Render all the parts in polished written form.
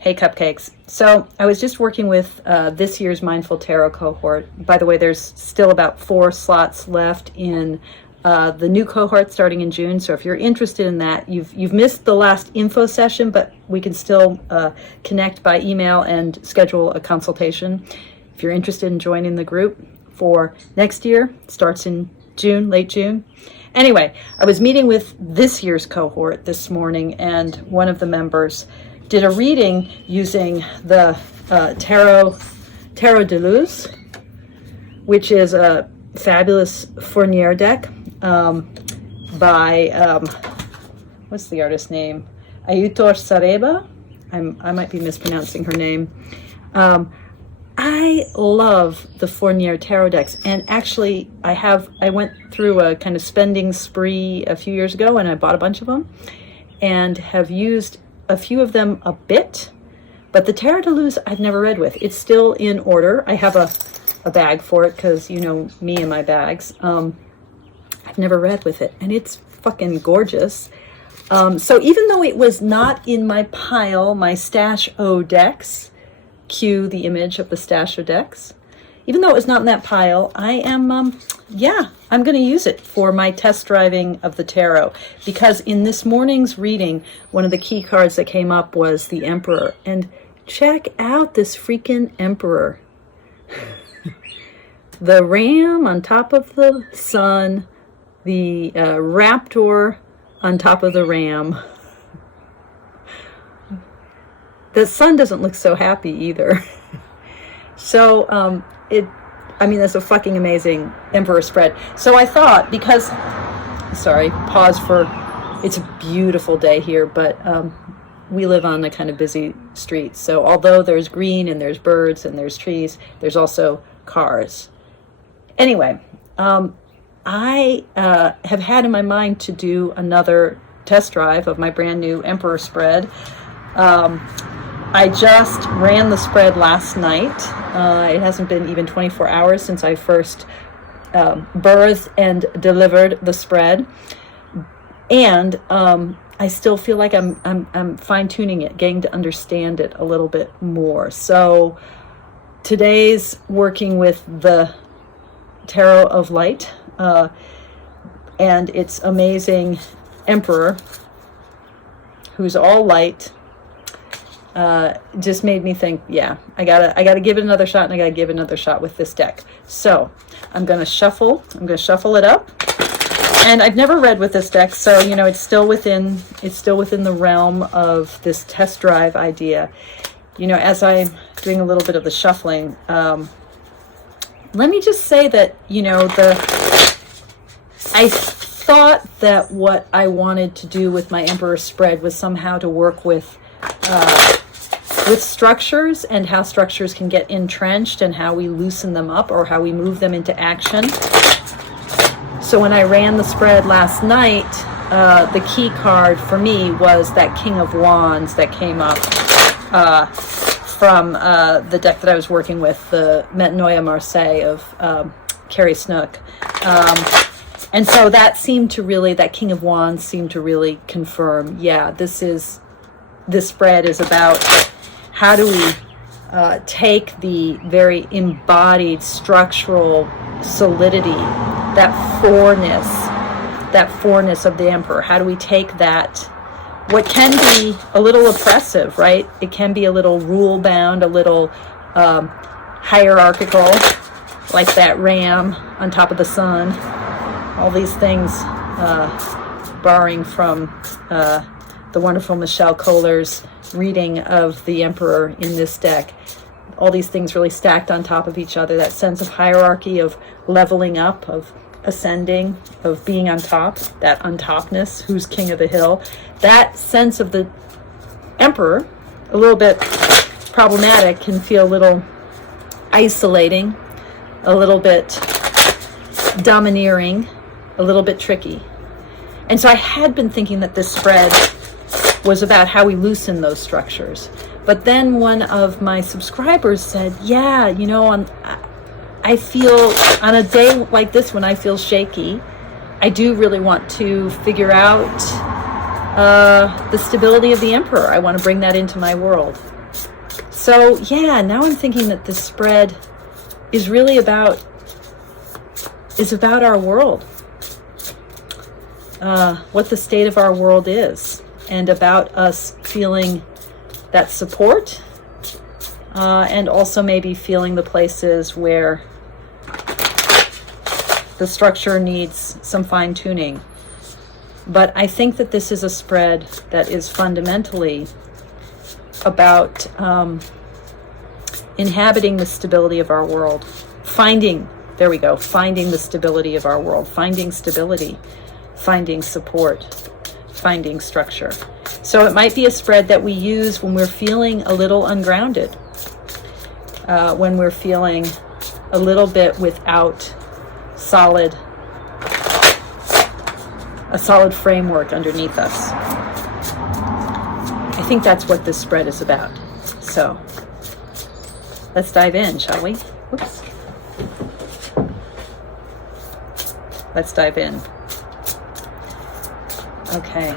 Hey, cupcakes. So I was just working with this year's Mindful Tarot cohort. By the way, there's still about 4 slots left in the new cohort starting in June. So if you're interested in that, you've missed the last info session, but we can still connect by email and schedule a consultation. If you're interested in joining the group for next year, it starts in June, late June. Anyway, I was meeting with this year's cohort this morning, and one of the members did a reading using the Tarot de Luz, which is a fabulous Fournier deck by, what's the artist's name? Aitor Saraiba. I might be mispronouncing her name. I love the Fournier tarot decks, and actually I went through a kind of spending spree a few years ago, and I bought a bunch of them and have used a few of them a bit, but the Tarot de Luz I've never read with. It's still in order. I have a bag for it because you know me and my bags. I've never read with it, and it's fucking gorgeous. So even though it was not in my pile, my stash O decks, cue the image of the stash O decks, even though it was not in that pile, I am, I'm going to use it for my test driving of the tarot, because in this morning's reading, one of the key cards that came up was the Emperor. And check out this freaking Emperor. The ram on top of the sun, the raptor on top of the ram. The sun doesn't look so happy either. So, that's a fucking amazing Emperor spread. So I thought, it's a beautiful day here, but we live on a kind of busy street. So although there's green and there's birds and there's trees, there's also cars. Anyway, I have had in my mind to do another test drive of my brand new Emperor spread. I just ran the spread last night. It hasn't been even 24 hours since I first birthed and delivered the spread. And I still feel like I'm fine-tuning it, getting to understand it a little bit more. So today's working with the Tarot of Light and its amazing Emperor, who's all light. Just made me think, I gotta give it another shot, and I gotta give it another shot with this deck. So I'm gonna shuffle it up, and I've never read with this deck, so it's still within the realm of this test drive idea. As I'm doing a little bit of the shuffling, let me just say that I thought that what I wanted to do with my Emperor spread was somehow to work with structures, and how structures can get entrenched, and how we loosen them up, or how we move them into action. So when I ran the spread last night, the key card for me was that King of Wands that came up from the deck that I was working with, the Metanoia Marseille of Carrie Snook. And so that King of Wands seemed to really confirm, this spread is about how do we take the very embodied structural solidity, that fourness of the Emperor. How do we take that, what can be a little oppressive, right? It can be a little rule-bound, a little hierarchical, like that ram on top of the sun. All these things, borrowing from the wonderful Michelle Kohler's reading of the Emperor in this deck. All these things really stacked on top of each other, that sense of hierarchy, of leveling up, of ascending, of being on top, that on topness, who's king of the hill. That sense of the Emperor, a little bit problematic, can feel a little isolating, a little bit domineering, a little bit tricky. And so I had been thinking that this spread was about how we loosen those structures. But then one of my subscribers said, I feel on a day like this when I feel shaky, I do really want to figure out the stability of the Emperor. I want to bring that into my world. So yeah, now I'm thinking that this spread is really about our world, what the state of our world is, and about us feeling that support, and also maybe feeling the places where the structure needs some fine-tuning. But I think that this is a spread that is fundamentally about inhabiting the stability of our world, finding the stability of our world, finding stability, finding support, finding structure. So it might be a spread that we use when we're feeling a little ungrounded, when we're feeling a little bit without a solid framework underneath us. I think that's what this spread is about. So let's dive in, shall we? Oops. Let's dive in. Okay.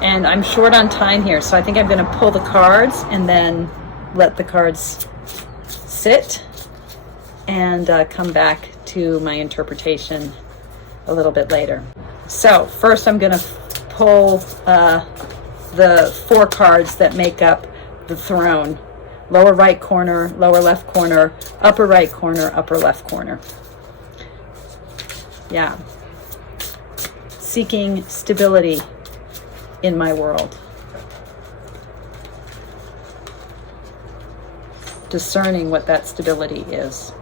And I'm short on time here, so I think I'm going to pull the cards and then let the cards sit and come back to my interpretation a little bit later. So first I'm going to pull the 4 cards that make up the throne. Lower right corner, lower left corner, upper right corner, upper left corner. Yeah. Seeking stability in my world. Discerning what that stability is.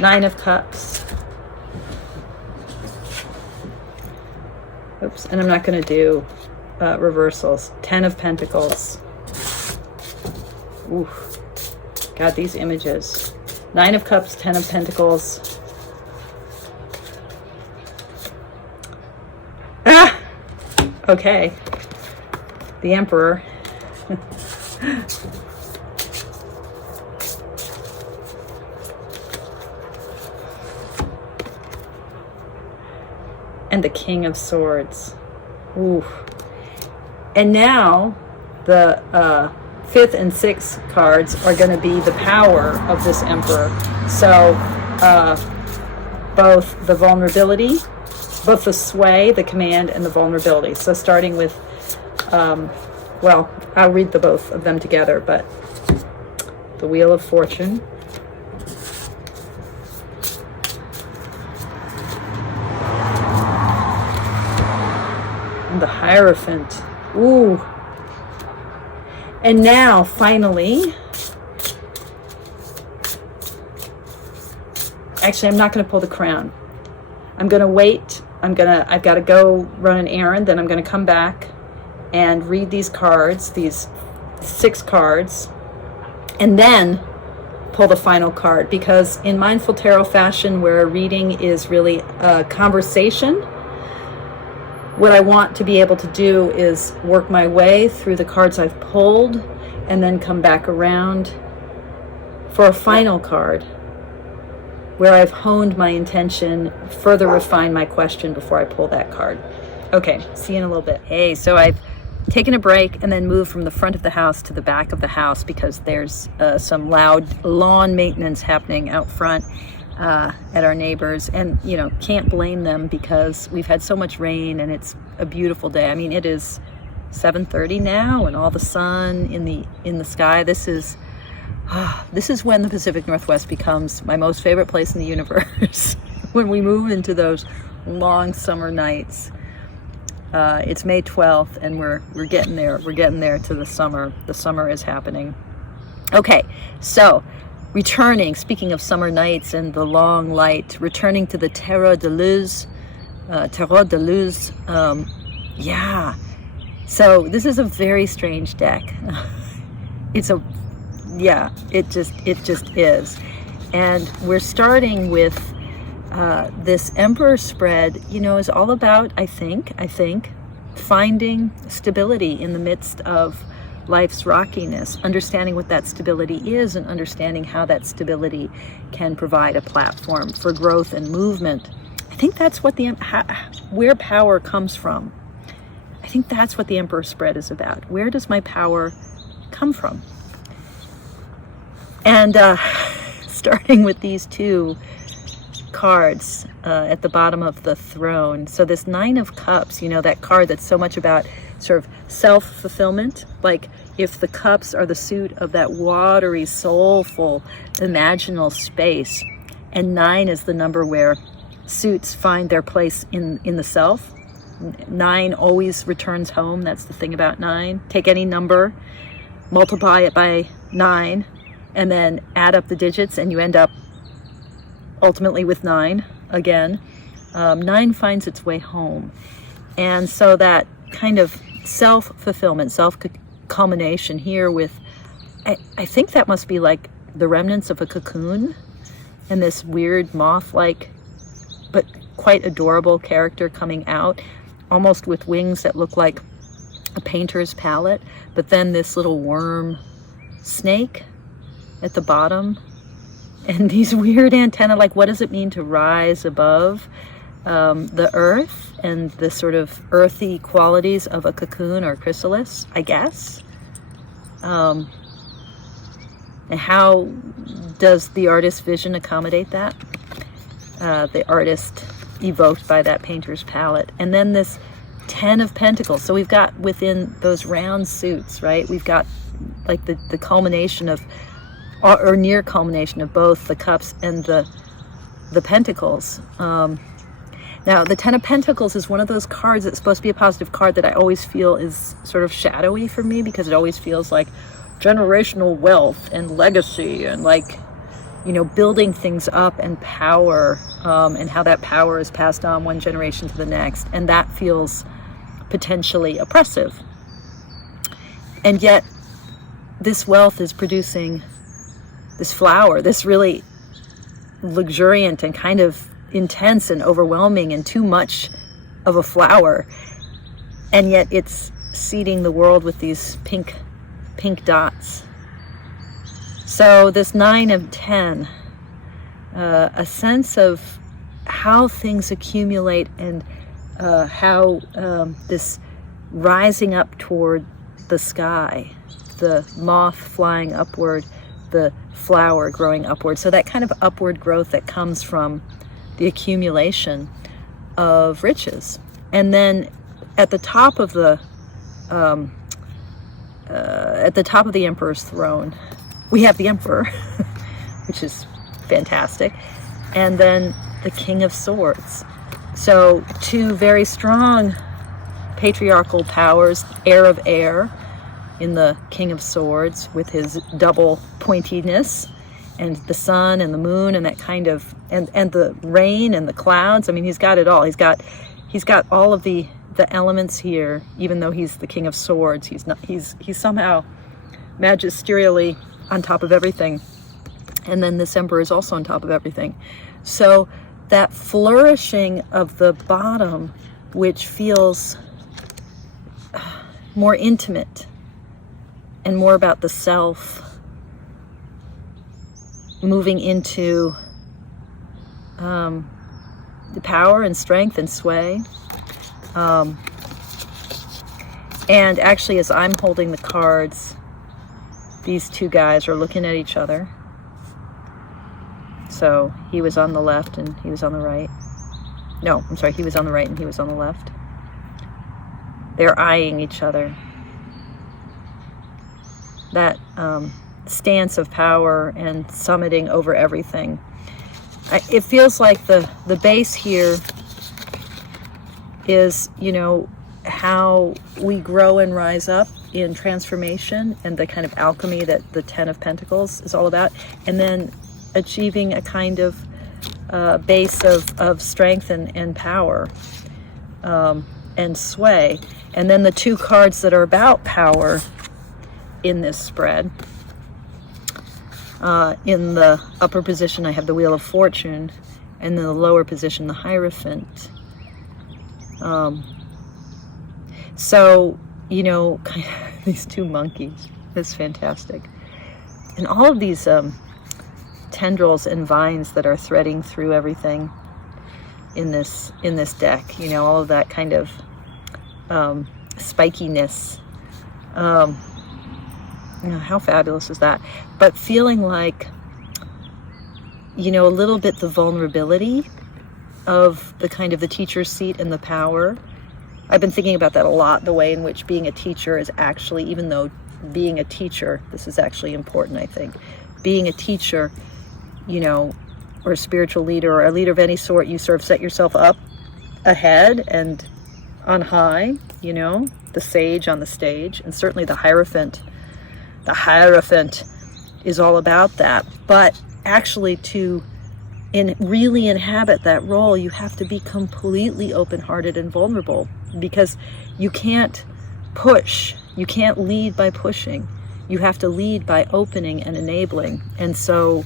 9 of Cups. Oops, and I'm not going to do reversals. 10 of Pentacles. Ooh, God, these images. 9 of Cups, 10 of Pentacles. Ah! Okay. The Emperor. And the King of Swords. Ooh. And now the 5th and 6th cards are going to be the power of this Emperor. So both the vulnerability, both the sway, the command, and the vulnerability. So starting with, well, I'll read the both of them together, but the Wheel of Fortune. And the Hierophant. Ooh. And now, finally, actually, I'm not going to pull the Crown. I'm going to wait. I've got to go run an errand, then I'm going to come back and read these cards, these 6 cards, and then pull the final card, because in Mindful Tarot fashion, where a reading is really a conversation, what I want to be able to do is work my way through the cards I've pulled and then come back around for a final card where I've honed my intention, further refine my question before I pull that card. Okay, see you in a little bit. Hey, so I've taken a break and then moved from the front of the house to the back of the house because there's some loud lawn maintenance happening out front at our neighbors, and you know, can't blame them because we've had so much rain and it's a beautiful day. I mean, it is 7:30 now and all the sun in the sky. This is when the Pacific Northwest becomes my most favorite place in the universe. When we move into those long summer nights. It's May 12th and we're getting there. We're getting there to the summer. The summer is happening. Okay, so returning, speaking of summer nights and the long light, returning to the Tarot de Luz. Tarot de Luz. Yeah. So this is a very strange deck. It just is. And we're starting with this Emperor spread, you know, is all about, I think, finding stability in the midst of life's rockiness, understanding what that stability is and understanding how that stability can provide a platform for growth and movement. I think that's what where power comes from. I think that's what the Emperor spread is about. Where does my power come from? And starting with these two cards at the bottom of the throne. So this Nine of Cups, you know, that card that's so much about sort of self-fulfillment. Like if the cups are the suit of that watery, soulful, imaginal space, and 9 is the number where suits find their place in the self. 9 always returns home. That's the thing about 9. Take any number, multiply it by 9, and then add up the digits, and you end up ultimately with 9 again. 9 finds its way home. And so that kind of self-fulfillment, self-culmination here with, I think that must be like the remnants of a cocoon, and this weird moth-like but quite adorable character coming out, almost with wings that look like a painter's palette, but then this little worm snake at the bottom, and these weird antennae. Like, what does it mean to rise above the earth and the sort of earthy qualities of a cocoon or chrysalis, I guess? And how does the artist's vision accommodate that? The artist evoked by that painter's palette. And then this 10 of Pentacles. So we've got within those round suits, right? We've got like the culmination of, or near culmination of both the cups and the pentacles. Now, the 10 of Pentacles is one of those cards that's supposed to be a positive card that I always feel is sort of shadowy for me, because it always feels like generational wealth and legacy and, like, you know, building things up and power, and how that power is passed on one generation to the next. And that feels potentially oppressive. And yet this wealth is producing this flower, this really luxuriant and kind of intense and overwhelming and too much of a flower. And yet it's seeding the world with these pink dots. So this 9 of 10, a sense of how things accumulate, and how this rising up toward the sky, the moth flying upward, the flower growing upward. So that kind of upward growth that comes from the accumulation of riches. And then at the top of the Emperor's throne, we have the Emperor, which is fantastic, and then the King of Swords. So two very strong patriarchal powers, heir of air in the King of Swords, with his double pointedness, and the sun and the moon and that kind of, and the rain and the clouds. I mean, he's got it all. He's got all of the elements here. Even though he's the King of Swords, he's somehow magisterially on top of everything. And then this Emperor is also on top of everything. So that flourishing of the bottom, which feels more intimate and more about the self, moving into the power and strength and sway. And actually, as I'm holding the cards, these two guys are looking at each other. So he was on the left and he was on the right. No, I'm sorry, he was on the right and he was on the left. They're eyeing each other. That stance of power and summiting over everything. It feels like the base here is, you know, how we grow and rise up in transformation, and the kind of alchemy that the 10 of Pentacles is all about, and then achieving a kind of base of strength and power and sway. And then the two cards that are about power in this spread, in the upper position I have the Wheel of Fortune, and in the lower position the Hierophant. So, you know, kind of these two monkeys, it's fantastic. And all of these tendrils and vines that are threading through everything in this deck, you know, all of that kind of spikiness. How fabulous is that? But feeling like, a little bit the vulnerability of the kind of the teacher's seat and the power. I've been thinking about that a lot, the way in which being a teacher is actually, even though being a teacher, this is actually important, I think. Being a teacher, or a spiritual leader or a leader of any sort, you sort of set yourself up ahead and on high, the sage on the stage, and certainly the Hierophant. The Hierophant is all about that. But actually to really inhabit that role, you have to be completely open-hearted and vulnerable, because you can't push. You can't lead by pushing. You have to lead by opening and enabling. And so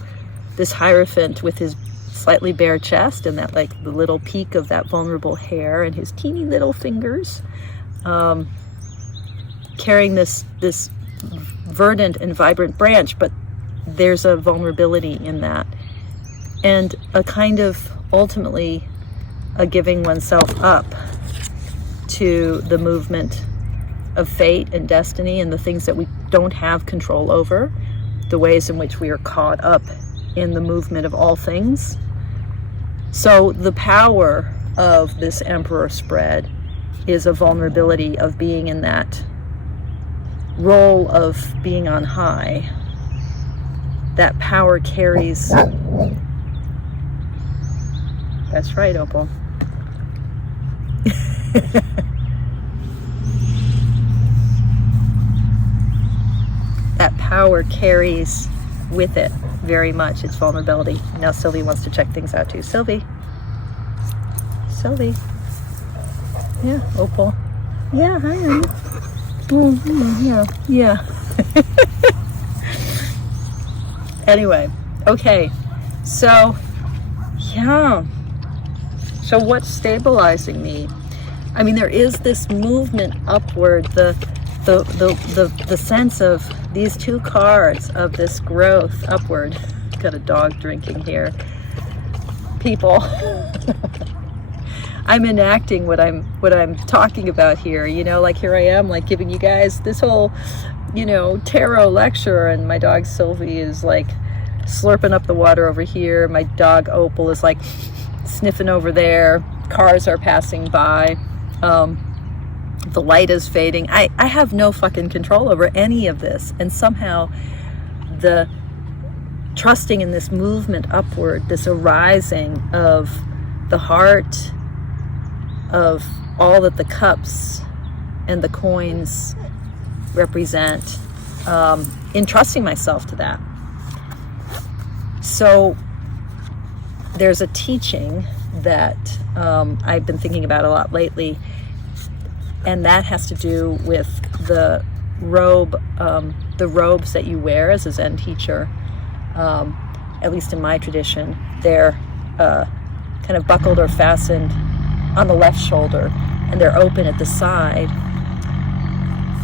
this Hierophant with his slightly bare chest and that the little peak of that vulnerable hair and his teeny little fingers, carrying this verdant and vibrant branch, but there's a vulnerability in that, and a kind of ultimately a giving oneself up to the movement of fate and destiny and the things that we don't have control over, the ways in which we are caught up in the movement of all things. So the power of this Emperor spread is a vulnerability of being in that role of being on high. That power carries. That's right, Opal. That power carries with it very much its vulnerability. Now Sylvie wants to check things out too. Sylvie. Yeah, Opal. Yeah, hi, honey. Yeah. Anyway, okay. So what's stabilizing me? I mean, there is this movement upward, the sense of these two cards of this growth upward. Got a dog drinking here. People. I'm enacting what I'm talking about here, here I am, giving you guys this whole, tarot lecture, and my dog Sylvie is slurping up the water over here. My dog Opal is sniffing over there. Cars are passing by. The light is fading. I have no fucking control over any of this. And somehow the trusting in this movement upward, this arising of the heart, of all that the cups and the coins represent, entrusting myself to that. So there's a teaching that I've been thinking about a lot lately, and that has to do with the robes that you wear as a Zen teacher. At least in my tradition, they're kind of buckled or fastened on the left shoulder, and they're open at the side,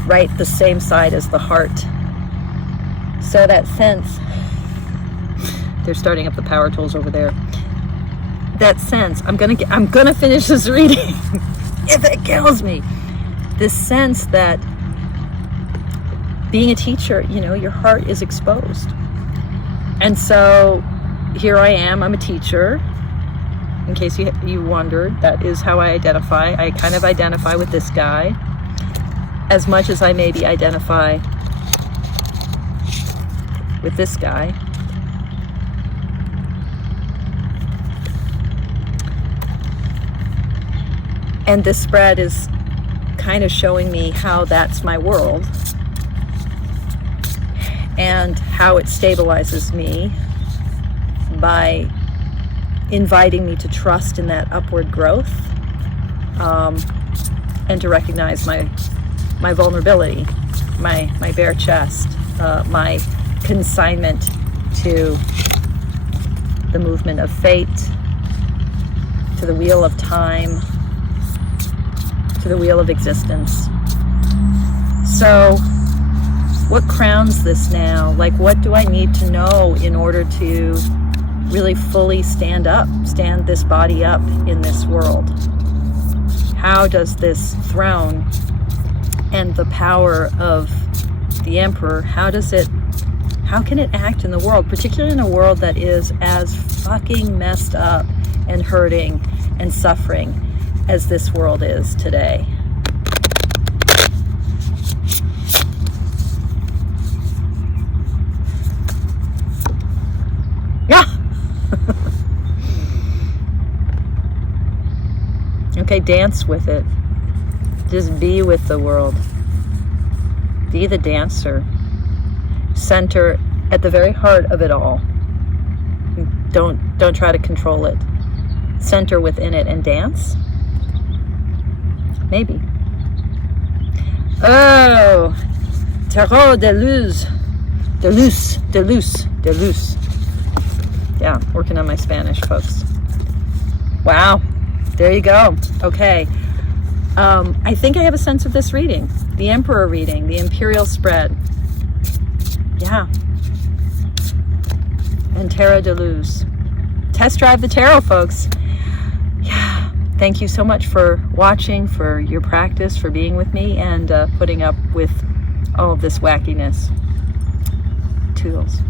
right the same side as the heart. So that sense, they're starting up the power tools over there. That sense, I'm gonna finish this reading if it kills me. This sense that being a teacher, your heart is exposed. And so here I am, I'm a teacher. In case you wondered, that is how I identify. I kind of identify with this guy as much as I maybe identify with this guy. And this spread is kind of showing me how that's my world and how it stabilizes me by inviting me to trust in that upward growth, and to recognize my vulnerability, my bare chest, my consignment to the movement of fate, to the wheel of time, to the wheel of existence. So what crowns this now? What do I need to know in order to really fully stand this body up in this world? How does this throne and the power of the Emperor, how can it act in the world, particularly in a world that is as fucking messed up and hurting and suffering as this world is today? Yeah. Okay, dance with it. Just be with the world. Be the dancer. Center at the very heart of it all. Don't try to control it. Center within it and dance. Maybe. Oh, Tarot de Luz. De Luz. De Luz. De Luz. Yeah, working on my Spanish, folks. Wow. There you go. Okay. I think I have a sense of this reading. The Emperor reading. The Imperial spread. Yeah. And Tarot de Luz. Test drive the tarot, folks. Yeah. Thank you so much for watching, for your practice, for being with me, and putting up with all of this wackiness. Toodles.